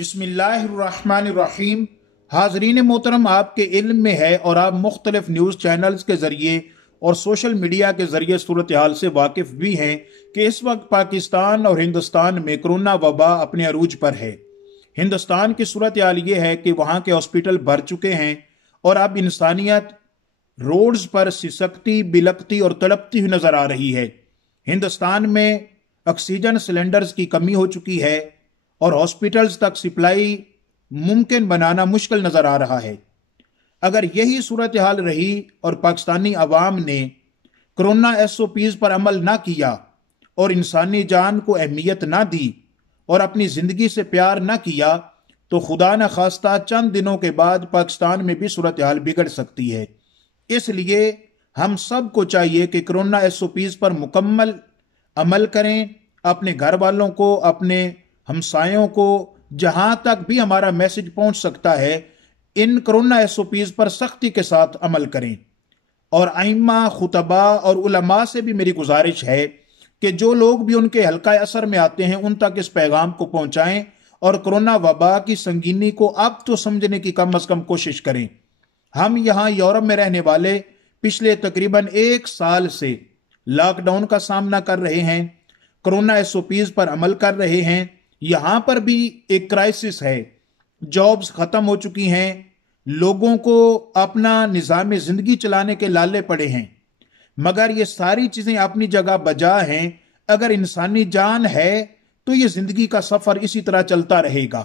بسم اللہ الرحمن الرحیم۔ حاضرین محترم، آپ کے علم میں ہے اور آپ مختلف نیوز چینلز کے ذریعے اور سوشل میڈیا کے ذریعے صورتحال سے واقف بھی ہیں کہ اس وقت پاکستان اور ہندوستان میں کرونا وبا اپنے عروج پر ہے۔ ہندوستان کی صورتحال یہ ہے کہ وہاں کے ہاسپٹل بھر چکے ہیں اور اب انسانیت روڈز پر سسکتی، بلکتی اور تڑپتی ہوئی نظر آ رہی ہے۔ ہندوستان میں آکسیجن سلنڈرز کی کمی ہو چکی ہے اور ہاسپٹلز تک سپلائی ممکن بنانا مشکل نظر آ رہا ہے۔ اگر یہی صورتحال رہی اور پاکستانی عوام نے کرونا SOPs پر عمل نہ کیا اور انسانی جان کو اہمیت نہ دی اور اپنی زندگی سے پیار نہ کیا تو خدا نہ خواستہ چند دنوں کے بعد پاکستان میں بھی صورتحال بگڑ سکتی ہے۔ اس لیے ہم سب کو چاہیے کہ کرونا SOPs پر مکمل عمل کریں، اپنے گھر والوں کو، اپنے ہمسایوں کو، جہاں تک بھی ہمارا میسج پہنچ سکتا ہے، ان کرونا SOPs پر سختی کے ساتھ عمل کریں۔ اور ائمہ، خطباء اور علماء سے بھی میری گزارش ہے کہ جو لوگ بھی ان کے حلقہ اثر میں آتے ہیں ان تک اس پیغام کو پہنچائیں اور کرونا وبا کی سنگینی کو اب تو سمجھنے کی کم از کم کوشش کریں۔ ہم یہاں یورپ میں رہنے والے پچھلے تقریباً 1 سال سے لاک ڈاؤن کا سامنا کر رہے ہیں، کرونا SOPs پر عمل کر رہے ہیں۔ یہاں پر بھی ایک کرائسس ہے، جابز ختم ہو چکی ہیں، لوگوں کو اپنا نظام زندگی چلانے کے لالے پڑے ہیں، مگر یہ ساری چیزیں اپنی جگہ بجا ہیں۔ اگر انسانی جان ہے تو یہ زندگی کا سفر اسی طرح چلتا رہے گا۔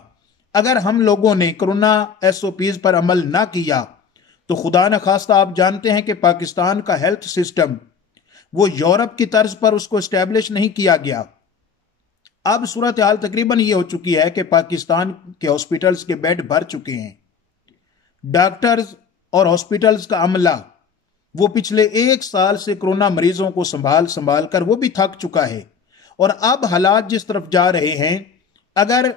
اگر ہم لوگوں نے کرونا SOPs پر عمل نہ کیا تو خدا نہ خواستہ آپ جانتے ہیں کہ پاکستان کا ہیلتھ سسٹم وہ یورپ کی طرز پر اس کو اسٹیبلش نہیں کیا گیا۔ اب صورتحال تقریباً یہ ہو چکی ہے کہ پاکستان کے ہاسپٹلز کے بیڈ بھر چکے ہیں، ڈاکٹرز اور ہاسپٹلز کا عملہ وہ پچھلے 1 سال سے کرونا مریضوں کو سنبھال کر وہ بھی تھک چکا ہے۔ اور اب حالات جس طرف جا رہے ہیں، اگر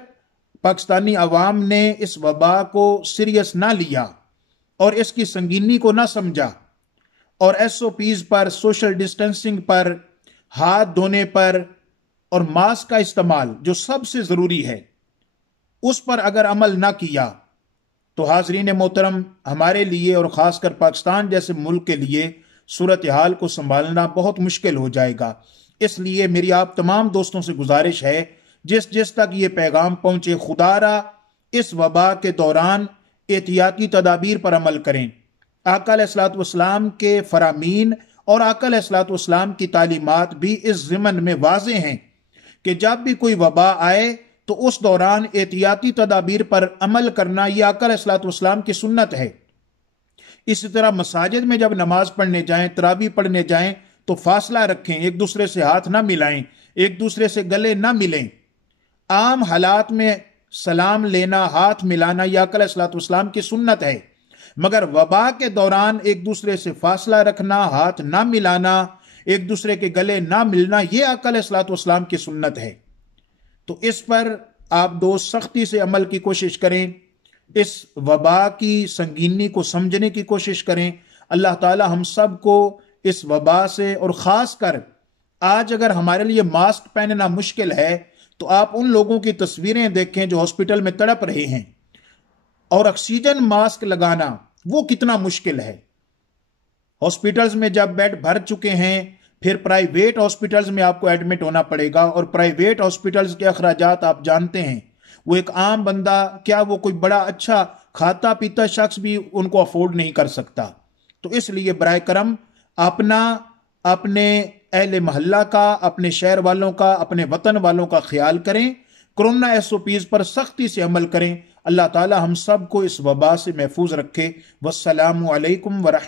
پاکستانی عوام نے اس وبا کو سیریس نہ لیا اور اس کی سنگینی کو نہ سمجھا اور SOPs پر، سوشل ڈسٹینسنگ پر، ہاتھ دھونے پر اور ماسک کا استعمال جو سب سے ضروری ہے اس پر اگر عمل نہ کیا تو حاضرین محترم ہمارے لیے اور خاص کر پاکستان جیسے ملک کے لیے صورتحال کو سنبھالنا بہت مشکل ہو جائے گا۔ اس لیے میری آپ تمام دوستوں سے گزارش ہے، جس تک یہ پیغام پہنچے، خدا را اس وبا کے دوران احتیاطی تدابیر پر عمل کریں۔ آقا علیہ الصلوۃ والسلام کے فرامین اور آقا علیہ الصلوۃ والسلام کی تعلیمات بھی اس ضمن میں واضح ہیں کہ جب بھی کوئی وبا آئے تو اس دوران احتیاطی تدابیر پر عمل کرنا یہ آقا علیہ الصلوۃ والسلام کی سنت ہے۔ اسی طرح مساجد میں جب نماز پڑھنے جائیں، تراویح پڑھنے جائیں تو فاصلہ رکھیں، ایک دوسرے سے ہاتھ نہ ملائیں، ایک دوسرے سے گلے نہ ملیں۔ عام حالات میں سلام لینا، ہاتھ ملانا یہ آقا علیہ الصلوۃ والسلام کی سنت ہے، مگر وبا کے دوران ایک دوسرے سے فاصلہ رکھنا، ہاتھ نہ ملانا، ایک دوسرے کے گلے نہ ملنا یہ آقا علیہ الصلوۃ والسلام کی سنت ہے۔ تو اس پر آپ دوست سختی سے عمل کی کوشش کریں، اس وبا کی سنگینی کو سمجھنے کی کوشش کریں۔ اللہ تعالی ہم سب کو اس وبا سے، اور خاص کر آج اگر ہمارے لیے ماسک پہننا مشکل ہے تو آپ ان لوگوں کی تصویریں دیکھیں جو ہاسپٹل میں تڑپ رہے ہیں، اور آکسیجن ماسک لگانا وہ کتنا مشکل ہے۔ ہاسپٹلز میں جب بیڈ بھر چکے ہیں، پھر پرائیویٹ ہاسپٹلز میں آپ کو ایڈمٹ ہونا پڑے گا، اور پرائیویٹ ہاسپٹلز کے اخراجات آپ جانتے ہیں، وہ ایک عام بندہ کیا وہ کوئی بڑا اچھا کھاتا پیتا شخص بھی ان کو افورڈ نہیں کر سکتا۔ تو اس لیے برائے کرم اپنے اہل محلہ کا، اپنے شہر والوں کا، اپنے وطن والوں کا خیال کریں، کرونا SOPs پر سختی سے عمل کریں۔ اللہ تعالی ہم سب کو اس وبا سے محفوظ رکھے۔ والسلام علیکم ورحمۃ اللہ۔